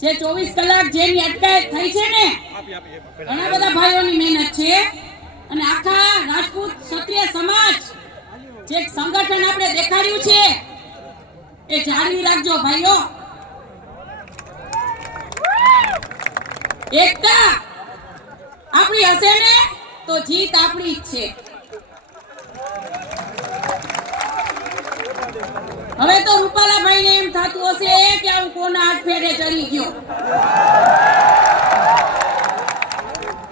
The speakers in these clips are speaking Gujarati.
જે ચોવીસ કલાક જેની અટકાયત થઈ છે ને ઘણા બધા ભાઈઓની મહેનત છે. અને આખા રાજપૂત ક્ષત્રિય સમાજ જે સંગઠન આપણે દેખાડ્યું છે એ જાળવી રાખજો ભાઈઓ. એકતા આપણી હશે ને તો જીત આપણી જ છે. હવે તો રૂપાલાભાઈ ને એમ થતું હશે કે આવું કોના હાથ ફેરે ચડી ગયો.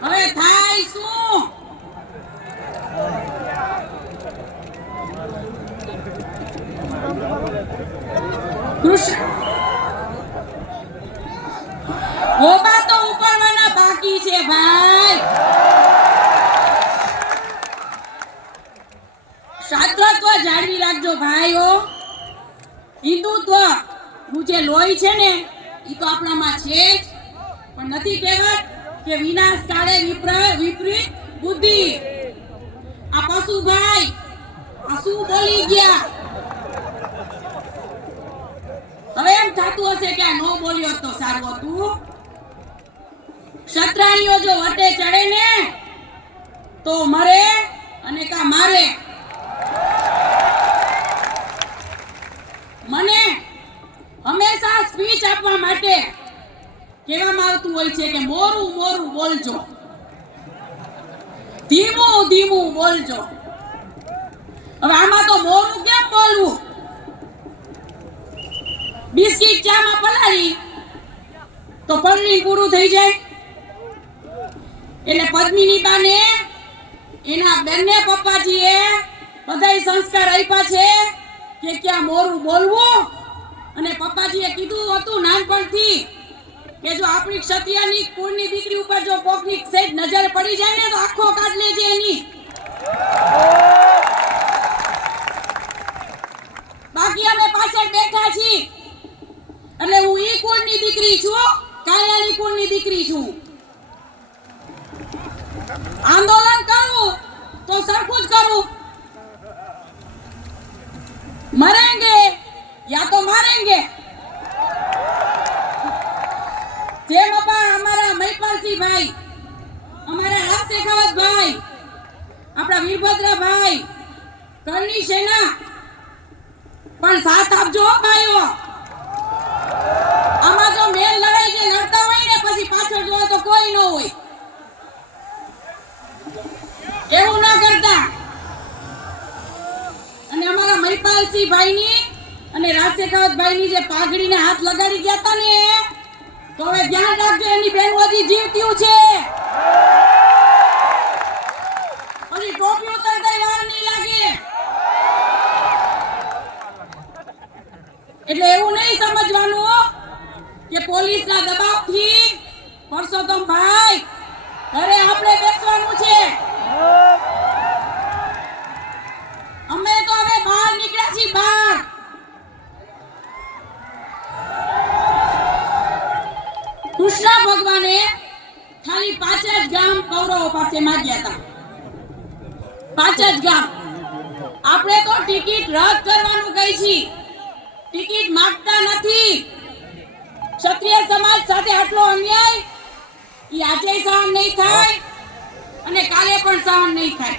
હવે થાય શું? ગોબા તો ઉપાડવાના બાકી છે ભાઈ. શાસ્ત્રત્વ જાળવી રાખજો ભાઈઓ. હિન્દુત્વનું જે લોહી છે ને એ તો આપણામાં છે જ. પણ નથી કહેવત કે વિનાશ કાળે વિપ્ર- વિપરીત બુદ્ધિ. આ પશુભાઈ, આ શું બોલી ગયા? હવે એમ થતું હશે કે આ નો બોલ્યો તો સારું હતું. ક્ષત્રાણીઓ જો વટે ચડે ને, તો મરે અને કા મારે. આપવા માટે કહેવામાં આવતું હોય છે કે મોરું મોરું બોલજો. ધીમું ધીમું બોલજો. હવે આમાં તો મોરું કેમ બોલવું? બિસ્કિટ ચામાં પલાળી તો પલળી પૂરું થઈ જાય. એટલે પદ્મિની બાને એના બંને પપ્પાજીએ બધાય સંસ્કાર આપ્યા છે કે ક્યાં મોરું બોલવું? અને પપ્પાજીએ કીધું હતું નાનપણથી કે જો આપણી ક્ષત્રિયની કુળની દીકરી ઉપર જો કોકની સેજ નજર પડી જાય ને, તો આખો કાઢ લેજે એની. બાકી અમે પાછળ બેઠા છીએ. એટલે હું ઈ કુળની દીકરી છું, કાયાની કુળની દીકરી છું. આંદોલન કરું તો સરખું જ કરું. મરેંગે યા તો મારેંગે. જે બાપા અમારા મહિપાલસિંહ ભાઈ અમારા શેખાવત ભાઈ આપણા વીરભદ્ર ભાઈ કરની સેના, પણ સાથ આપજો ભાઈઓ. આમાં જો મેલ લડાઈ જે લડતા હોય ને, પછી પાછળ જોવા તો કોઈ ન હોય. એવું ના કરતા. અને અમારા મહિપાલસિંહ ભાઈની અને રાજશેખાવતની જે પાઘડીને હાથ લગાડી ગયા હતા ને, તો હવે ધ્યાન રાખજો, એની બેન હજી જીવત્યું છે. વાર નહીં લાગે. એટલે એવું નહીં સમજવાનું કે પોલીસના દબાવથી પરસોત્તમ ભાઈ ઘરે આપણે બેસવાનું છે અમે તો હવે બહાર નીકળ્યા છીએ બહાર કૃષ્ણ ભગવાને ખાલી પાંચ જ ગામ કૌરવો પાસે માંગ્યા હતા. પાંચ જ ગામ. આપણે તો ટિકિટ રદ કરવાનું કહી છીએ. ટિકિટ માંગતા નથી. ક્ષત્રિય સમાજ સાથે આટલો અન્યાય? એ આજે સહન નહીં થાય અને કાલે પણ સહન નહીં થાય.